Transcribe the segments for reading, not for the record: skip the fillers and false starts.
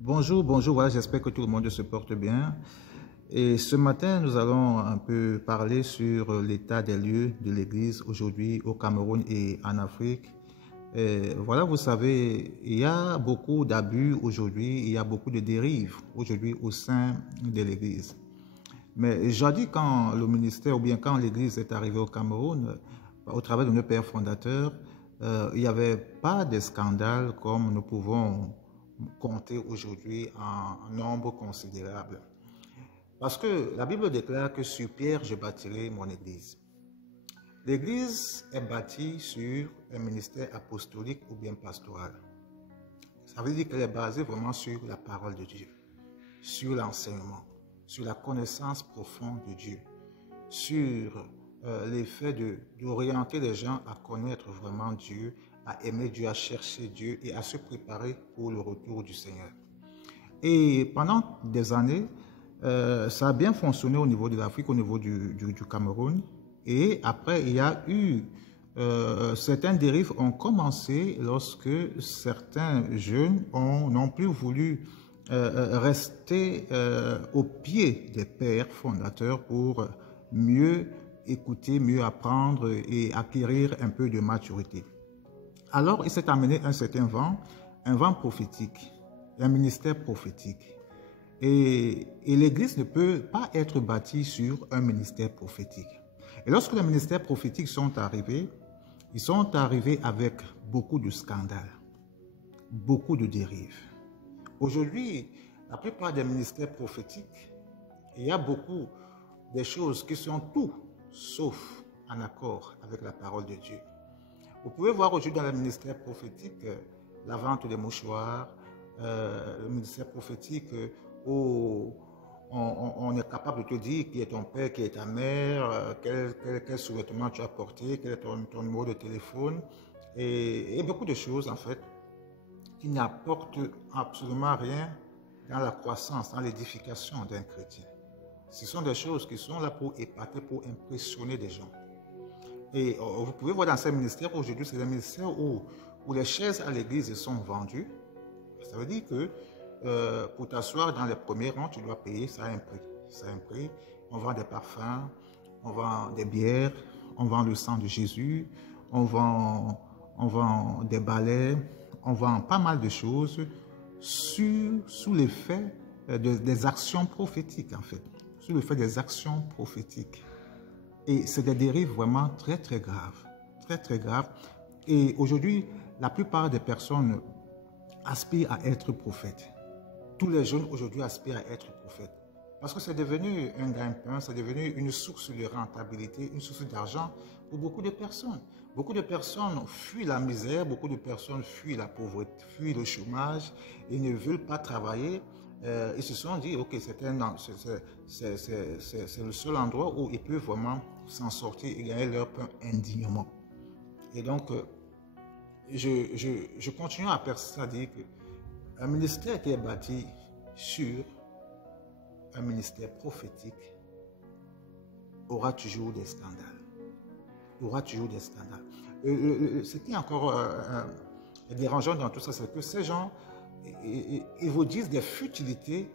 Bonjour, bonjour, voilà, j'espère que tout le monde se porte bien. Et ce matin, nous allons un peu parler sur l'état des lieux de l'Église aujourd'hui au Cameroun et en Afrique. Et voilà, vous savez, il y a beaucoup d'abus aujourd'hui, il y a beaucoup de dérives aujourd'hui au sein de l'Église. Mais jadis, quand le ministère ou bien quand l'Église est arrivée au Cameroun, au travers de nos pères fondateurs, il n'y avait pas de scandale comme nous pouvons compter aujourd'hui en nombre considérable. Parce que la Bible déclare que sur Pierre, je bâtirai mon Église. L'Église est bâtie sur un ministère apostolique ou bien pastoral. Ça veut dire qu'elle est basée vraiment sur la parole de Dieu, sur l'enseignement, sur la connaissance profonde de Dieu, sur l'effet d'orienter les gens à connaître vraiment Dieu, à aimer Dieu, à chercher Dieu et à se préparer pour le retour du Seigneur. Et pendant des années, ça a bien fonctionné au niveau de l'Afrique, au niveau du Cameroun. Et après, il y a eu certaines dérives ont commencé lorsque certains jeunes n'ont plus voulu rester au pied des pères fondateurs pour mieux écouter, mieux apprendre et acquérir un peu de maturité. Alors, il s'est amené un certain vent, un vent prophétique, un ministère prophétique. Et l'Église ne peut pas être bâtie sur un ministère prophétique. Et lorsque les ministères prophétiques sont arrivés, ils sont arrivés avec beaucoup de scandales, beaucoup de dérives. Aujourd'hui, la plupart des ministères prophétiques, il y a beaucoup de choses qui sont tout sauf en accord avec la parole de Dieu. Vous pouvez voir aujourd'hui dans le ministère prophétique la vente des mouchoirs, le ministère prophétique où on est capable de te dire qui est ton père, qui est ta mère, quel sous-vêtement tu as porté, quel est ton numéro de téléphone, et beaucoup de choses en fait qui n'apportent absolument rien dans la croissance, dans l'édification d'un chrétien. Ce sont des choses qui sont là pour épater, pour impressionner des gens. Et vous pouvez voir dans ces ministères, aujourd'hui, c'est des ministères où les chaises à l'église sont vendues. Ça veut dire que pour t'asseoir dans les premiers rangs, tu dois payer, ça a un prix. Ça a un prix. On vend des parfums, on vend des bières, on vend le sang de Jésus, on vend des balais, on vend pas mal de choses sous l'effet des actions prophétiques, en fait. Sous l'effet des actions prophétiques. Et c'est des dérives vraiment très, très graves. Très, très graves. Et aujourd'hui, la plupart des personnes aspirent à être prophètes. Tous les jeunes aujourd'hui aspirent à être prophètes. Parce que c'est devenu un gagne-pain, c'est devenu une source de rentabilité, une source d'argent pour beaucoup de personnes. Beaucoup de personnes fuient la misère, beaucoup de personnes fuient la pauvreté, fuient le chômage et ne veulent pas travailler. Ils se sont dit, ok, c'est le seul endroit où ils peuvent vraiment s'en sortir et gagner leur pain indignement. Et donc, je continue à dire qu'un ministère qui est bâti sur un ministère prophétique aura toujours des scandales. Aura toujours des scandales. Ce qui est encore dérangeant dans tout ça, c'est que ces gens, ils vous disent des futilités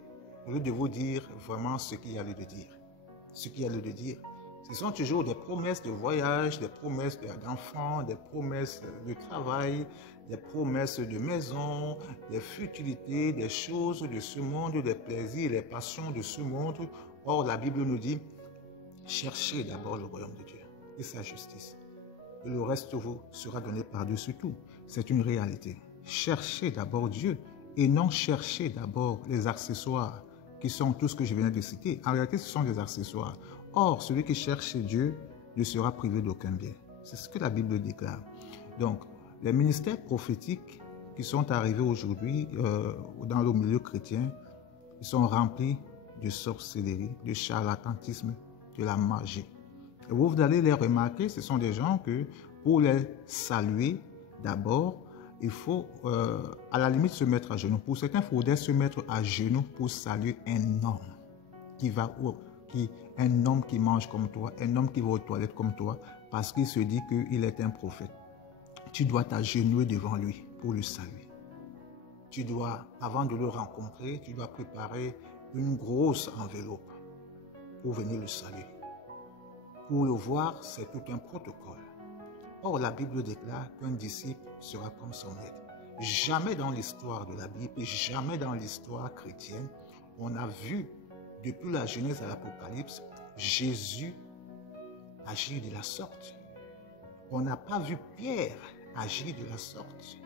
au lieu de vous dire vraiment ce qu'il y a lieu de dire. Ce qu'il y a lieu de dire. Ce sont toujours des promesses de voyage, des promesses d'enfants, des promesses de travail, des promesses de maison, des futilités, des choses de ce monde, des plaisirs, des passions de ce monde. Or, la Bible nous dit, cherchez d'abord le royaume de Dieu et sa justice. Et le reste vous sera donné par-dessus tout. C'est une réalité. Cherchez d'abord Dieu et non cherchez d'abord les accessoires qui sont tout ce que je viens de citer. En réalité, ce sont des accessoires. Or, celui qui cherche Dieu ne sera privé d'aucun bien. C'est ce que la Bible déclare. Donc, les ministères prophétiques qui sont arrivés aujourd'hui dans le milieu chrétien, ils sont remplis de sorcellerie, de charlatanisme, de la magie. Et vous allez les remarquer, ce sont des gens que pour les saluer, d'abord, il faut à la limite se mettre à genoux. Pour certains, il faudrait se mettre à genoux pour saluer un homme un homme qui mange comme toi, un homme qui va aux toilettes comme toi, parce qu'il se dit qu'il est un prophète. Tu dois t'agenouiller devant lui pour le saluer. tu dois, avant de le rencontrer, tu dois préparer une grosse enveloppe pour venir le saluer. Pour le voir, c'est tout un protocole. Or, la Bible déclare qu'un disciple sera comme son maître. Jamais dans l'histoire de la Bible, et jamais dans l'histoire chrétienne, on a vu, depuis la Genèse à l'Apocalypse, Jésus agir de la sorte. On n'a pas vu Pierre agir de la sorte.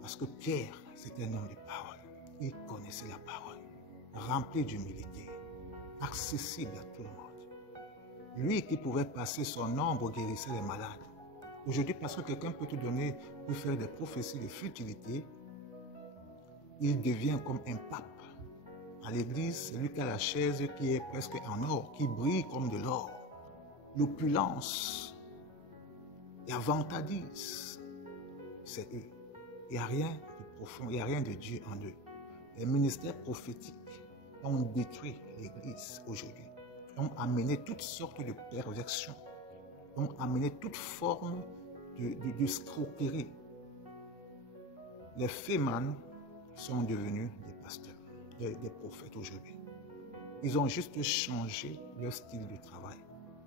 Parce que Pierre, c'était un homme de parole. Il connaissait la parole, rempli d'humilité, accessible à tout le monde. Lui qui pouvait passer son ombre guérissait les malades. Aujourd'hui, parce que quelqu'un peut faire des prophéties de futilité, il devient comme un pape. À l'église, c'est lui qui a la chaise qui est presque en or, qui brille comme de l'or. L'opulence, la vantardise, c'est eux. Il n'y a rien de profond, il n'y a rien de Dieu en eux. Les ministères prophétiques ont détruit l'église aujourd'hui, ont amené toutes sortes de perversions, ont amené toute forme de scroquerie. Les fémans sont devenus des pasteurs, des prophètes aujourd'hui. Ils ont juste changé leur style de travail.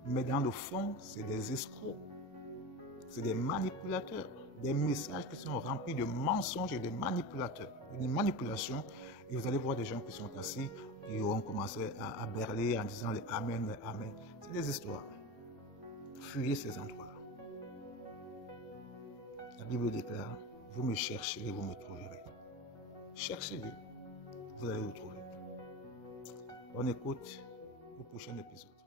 Mais dans le fond, c'est des escrocs, c'est des manipulateurs, des messages qui sont remplis de mensonges et de manipulateurs, une manipulation. Et vous allez voir des gens qui sont assis, qui ont commencé à berler en disant les Amen, les Amen. C'est des histoires. Fuyez ces endroits-là. La Bible déclare, vous me chercherez, vous me trouverez. Cherchez-le, vous allez le trouver. Bonne écoute au prochain épisode.